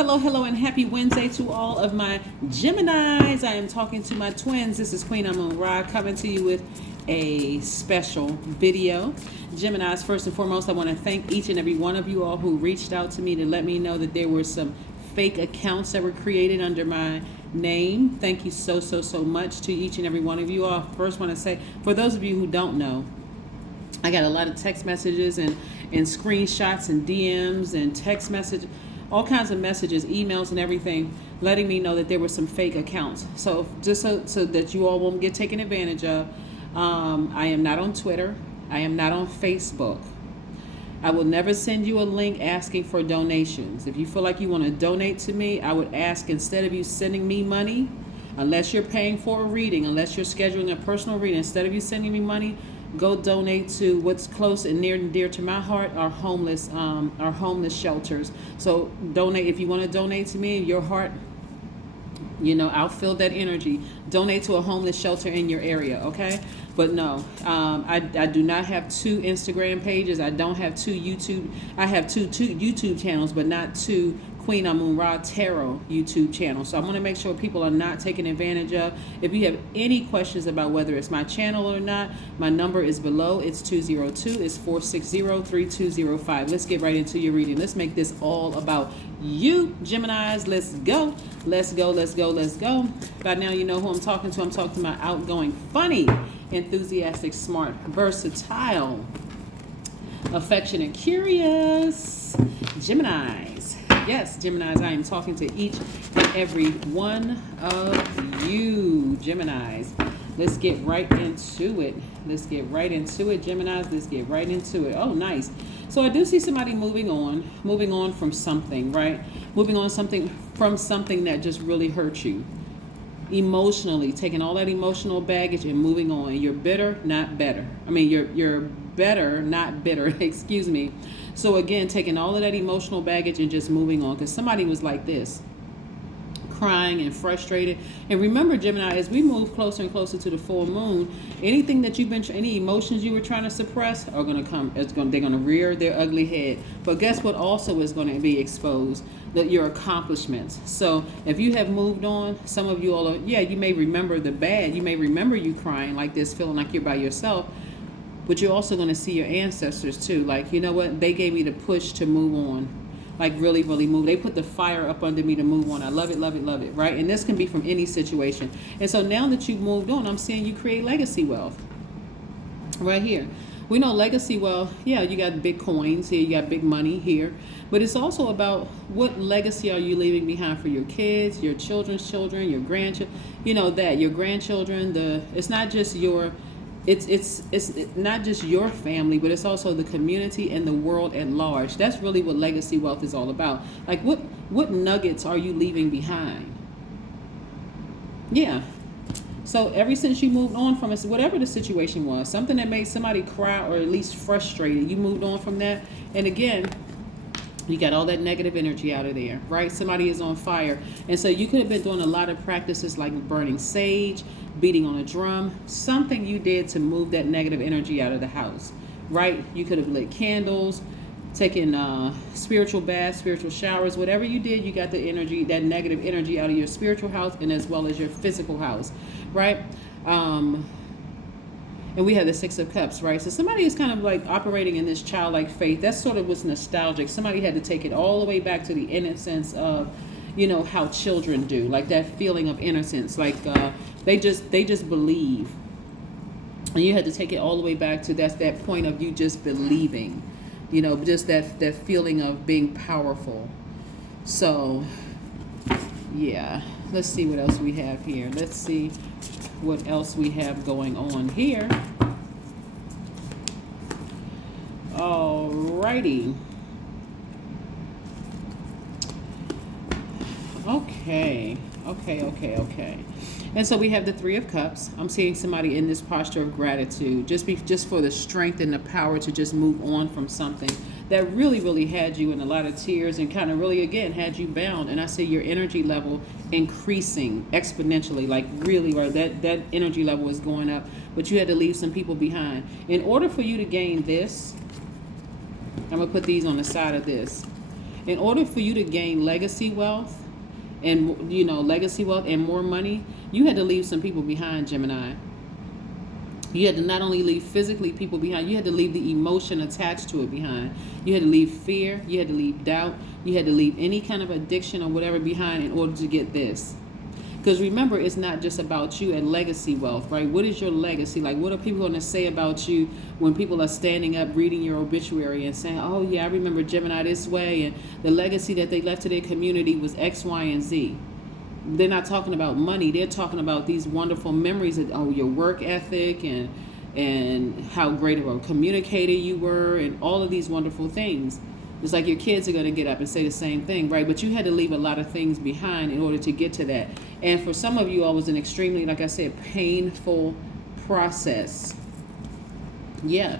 Hello, hello, and happy Wednesday to all of my Geminis. I am talking to my twins. This is Queen Amun Ra coming to you with a special video. Geminis, first and foremost, I want to thank each and every one of you all who reached out to me to let me know that there were some fake accounts that were created under my name. Thank you so much to each and every one of you all. First, want to say, for those of you who don't know, I got a lot of text messages and screenshots and DMs and text messages, all kinds of messages, emails and everything, letting me know that there were some fake accounts. So just so that you all won't get taken advantage of, I am not on Twitter. I am not on Facebook. I will never send you a link asking for donations. If you feel like you want to donate to me, I would ask, instead of you sending me money, unless you're paying for a reading, unless you're scheduling a personal reading, instead of you sending me money, go donate to what's close and near and dear to my heart, our homeless shelters. So donate, if you want to donate to me, your heart, I'll feel that energy. Donate to a homeless shelter in your area, okay? But no, I do not have two Instagram pages. I don't have two YouTube. I have two YouTube channels, but not two Queen Amun Ra Tarot YouTube channel. So I want to make sure people are not taken advantage of. If you have any questions about whether it's my channel or not, my number is below. It's 202-460-3205. Let's get right into your reading. Let's make this all about you, Geminis. Let's go. Let's go. Let's go. Let's go. By now you know who I'm talking to. I'm talking to my outgoing, funny, enthusiastic, smart, versatile, affectionate, curious Geminis. Yes, Geminis, I am talking to each and every one of you, Geminis. Let's get right into it. Let's get right into it, Geminis. Let's get right into it. Oh, nice. So I do see somebody moving on from something, right? Moving on from something that just really hurt you emotionally, taking all that emotional baggage and moving on. You're bitter, not better. I mean, you're better, not bitter. Excuse me. So again, taking all of that emotional baggage and just moving on, because somebody was like this, crying and frustrated. And remember, Gemini, as we move closer and closer to the full moon, anything that any emotions you were trying to suppress are going to come. They're going to rear their ugly head. But guess what? Also is going to be exposed, that your accomplishments. So if you have moved on, some of you all are, you may remember the bad. You may remember you crying like this, feeling like you're by yourself. But you're also going to see your ancestors too. Like, you know what? They gave me the push to move on. Like really move. They put the fire up under me to move on. I love it, love it, love it, right? And this can be from any situation. And so now that you've moved on, I'm seeing you create legacy wealth. Right here. We know legacy wealth, you got big coins here, you got big money here. But it's also about what legacy are you leaving behind for your kids, your children's children, your grandchildren. Your grandchildren, it's not just your... It's not just your family, but it's also the community and the world at large. That's really what legacy wealth is all about. Like what nuggets are you leaving behind? Yeah. So ever since you moved on from whatever the situation was, something that made somebody cry or at least frustrated, you moved on from that. And again, you got all that negative energy out of there, right? Somebody is on fire. And so you could have been doing a lot of practices like burning sage, beating on a drum, something you did to move that negative energy out of the house, right? You could have lit candles, taken spiritual baths, spiritual showers, whatever you did, you got the energy, that negative energy out of your spiritual house and as well as your physical house, right? And we have the Six of Cups, right? So somebody is kind of like operating in this childlike faith. That sort of was nostalgic. Somebody had to take it all the way back to the innocence of, how children do, like that feeling of innocence, like they just believe. And you had to take it all the way back to that point of you just believing, just that feeling of being powerful. So, yeah, let's see what else we have here. Let's see what else we have going on here. Alrighty. Okay. And so we have the Three of Cups. I'm seeing somebody in this posture of gratitude, just for the strength and the power to just move on from something that really had you in a lot of tears and kind of really, again, had you bound. And I see your energy level increasing exponentially, like really, right? That energy level is going up, but you had to leave some people behind. In order for you to gain this, I'm going to put these on the side of this. In order for you to gain legacy wealth and, you know, legacy wealth and more money, you had to leave some people behind, Gemini. You had to not only leave physically people behind, you had to leave the emotion attached to it behind. You had to leave fear, you had to leave doubt, you had to leave any kind of addiction or whatever behind in order to get this. Because remember, it's not just about you and legacy wealth, right? What is your legacy? Like, what are people going to say about you when people are standing up reading your obituary and saying, oh yeah, I remember Gemini this way, and the legacy that they left to their community was X, Y, and Z. They're not talking about money. They're talking about these wonderful memories of, oh, your work ethic and how great of a communicator you were and all of these wonderful things. It's like your kids are going to get up and say the same thing, right? But you had to leave a lot of things behind in order to get to that. And for some of you, it was an extremely, like I said, painful process. Yeah.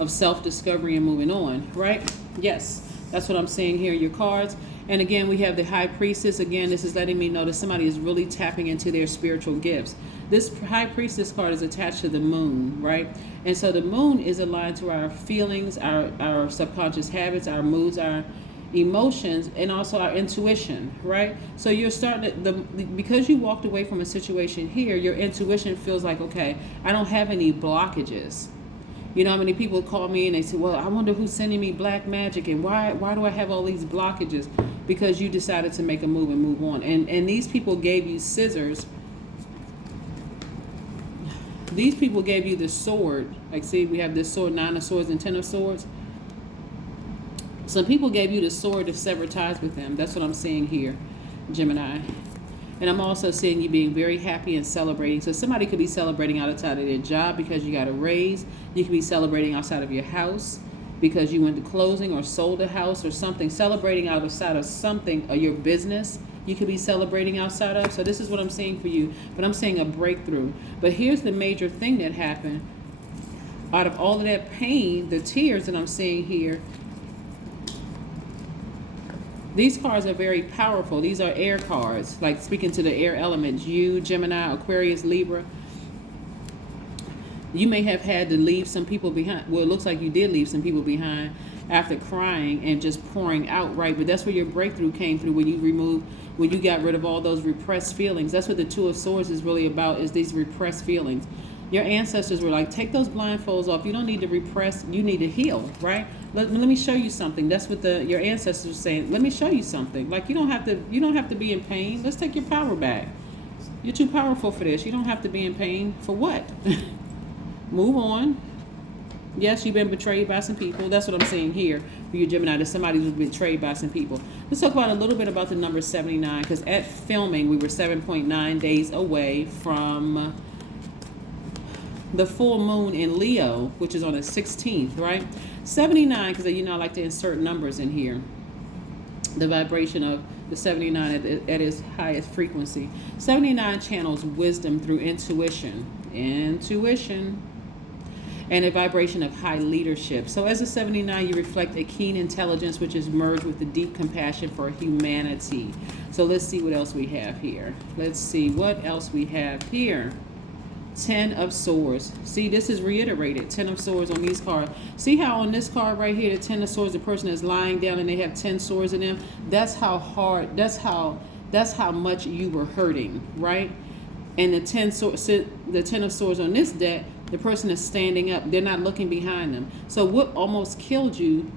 Of self-discovery and moving on, right? Yes. That's what I'm seeing here in your cards. And again, we have the High Priestess. Again, this is letting me know that somebody is really tapping into their spiritual gifts. This High Priestess card is attached to the moon, right? And so the moon is aligned to our feelings, our subconscious habits, our moods, our emotions, and also our intuition, right? So you're starting to, because you walked away from a situation here, your intuition feels like, okay, I don't have any blockages. You know how many people call me and they say, well, I wonder who's sending me black magic and why do I have all these blockages? Because you decided to make a move and move on. And these people gave you scissors. These people gave you the sword. Like, see, we have this sword, 9 of swords and 10 of swords. Some people gave you the sword to sever ties with them. That's what I'm seeing here, Gemini. And I'm also seeing you being very happy and celebrating. So somebody could be celebrating outside of their job because you got a raise. You could be celebrating outside of your house because you went to closing or sold a house or something. Celebrating outside of something or your business you could be celebrating outside of. So this is what I'm seeing for you. But I'm seeing a breakthrough. But here's the major thing that happened. Out of all of that pain, the tears that I'm seeing here, these cards are very powerful. These are air cards, like speaking to the air elements. You, Gemini, Aquarius, Libra. You may have had to leave some people behind. Well, it looks like you did leave some people behind after crying and just pouring out, right? But that's where your breakthrough came through, when you got rid of all those repressed feelings. That's what the Two of Swords is really about, is these repressed feelings. Your ancestors were like, take those blindfolds off. You don't need to repress. You need to heal, right? Let me show you something. That's what your ancestors were saying. Let me show you something. Like, you don't have to be in pain. Let's take your power back. You're too powerful for this. You don't have to be in pain. For what? Move on. Yes, you've been betrayed by some people. That's what I'm seeing here for you, Gemini, that somebody was betrayed by some people. Let's talk about a little bit about the number 79, because at filming, we were 7.9 days away from the full moon in Leo, which is on the 16th, right? 79, because you know I like to insert numbers in here. The vibration of the 79 at its highest frequency. 79 channels wisdom through intuition. And a vibration of high leadership. So as a 79, you reflect a keen intelligence which is merged with a deep compassion for humanity. So let's see what else we have here. Let's see what else we have here. 10 of Swords. See, this is reiterated. 10 of Swords on these cards. See how on this card right here, the 10 of Swords, the person is lying down and they have 10 swords in them. That's how hard, that's how much you were hurting, right? And the 10 of Swords on this deck, the person is standing up. They're not looking behind them. So what almost killed you,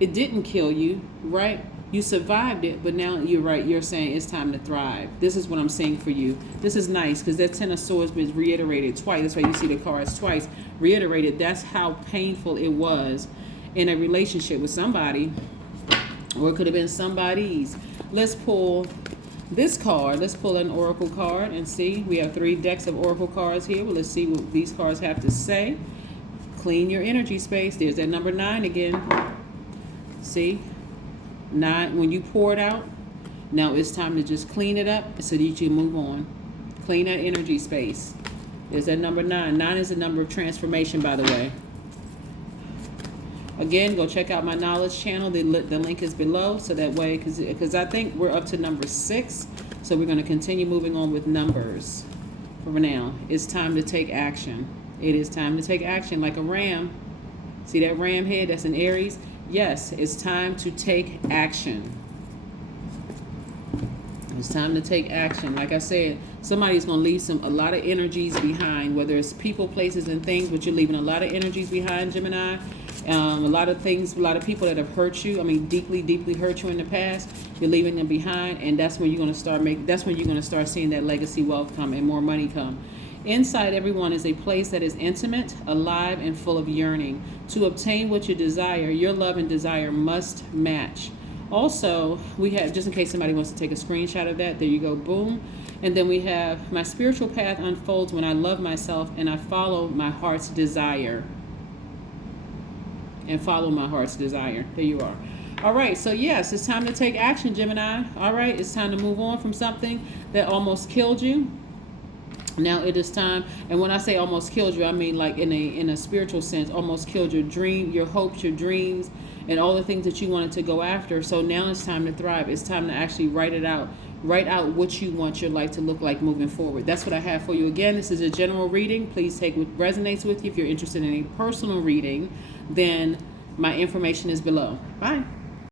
it didn't kill you, right? You survived it, but now you're right. You're saying it's time to thrive. This is what I'm saying for you. This is nice because that 10 of Swords was reiterated twice. That's why you see the cards twice reiterated. That's how painful it was in a relationship with somebody, or it could have been somebody's. Let's pull this card. Let's pull an oracle card and see. We have 3 decks of oracle cards here. Well, let's see what these cards have to say. Clean your energy space. There's that number 9 again. See? 9, when you pour it out, now it's time to just clean it up so that you can move on. Clean that energy space. There's that number 9. 9 is the number of transformation, by the way. Again, go check out my knowledge channel. The link is below, so that way, because I think we're up to number 6, so we're going to continue moving on with numbers. For now, it's time to take action. It is time to take action, like a ram. See that ram head? That's an Aries. Yes, it's time to take action. It's time to take action. Like I said, somebody's going to leave a lot of energies behind, whether it's people, places, and things, but you're leaving a lot of energies behind, Gemini. A lot of things, a lot of people that have hurt you. I mean, deeply, deeply hurt you in the past. You're leaving them behind, and that's when you're going to start that's when you're going to start seeing that legacy wealth come and more money come. Inside everyone is a place that is intimate, alive, and full of yearning. To obtain what you desire, your love and desire must match. Also, we have, just in case somebody wants to take a screenshot of that, there you go, boom. And then we have, my spiritual path unfolds when I love myself and I follow my heart's desire. And follow my heart's desire. There you are. All right, so yes, it's time to take action, Gemini. All right, it's time to move on from something that almost killed you. Now it is time, and when I say almost killed you, I mean like in a spiritual sense, almost killed your dream, your hopes, your dreams, and all the things that you wanted to go after. So now it's time to thrive. It's time to actually write it out. Write out what you want your life to look like moving forward. That's what I have for you. Again, this is a general reading. Please take what resonates with you. If you're interested in a personal reading, then my information is below. Bye.